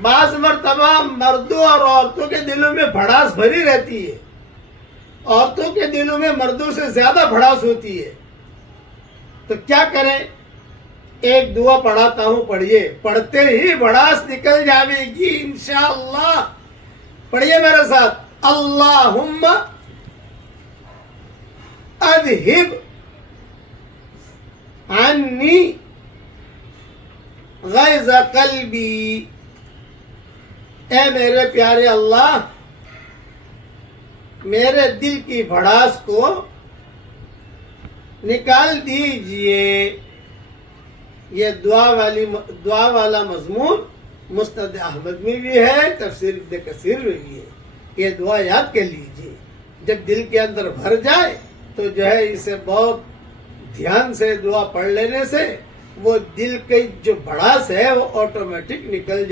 بعض مرتبہ مردوں اور عورتوں کے دلوں میں بھڑاس بھری رہتی ہے، عورتوں کے دلوں میں مردوں سے زیادہ بھڑاس ہوتی ہے، تو کیا کریں؟ ایک دعا پڑھاتا ہوں، پڑھیے، پڑھتے ہی بھڑاس نکل جاوے گی انشاءاللہ۔ پڑھیے میرے ساتھ، اللہم اذہب عنی غیظ قلبی، اے میرے پیارے اللہ میرے دل کی بھڑاس کو نکال دیجئے۔ یہ دعا والا مضمون مسند احمد میں بھی ہے، تفسیر ابن کثیر میں بھی ہے۔ یہ دعا یاد کر لیجئے، جب دل کے اندر بھر جائے تو جو ہے اسے بہت دھیان سے دعا پڑھ لینے سے وہ دل کی جو بھڑاس ہے وہ آٹومیٹک نکل جائے۔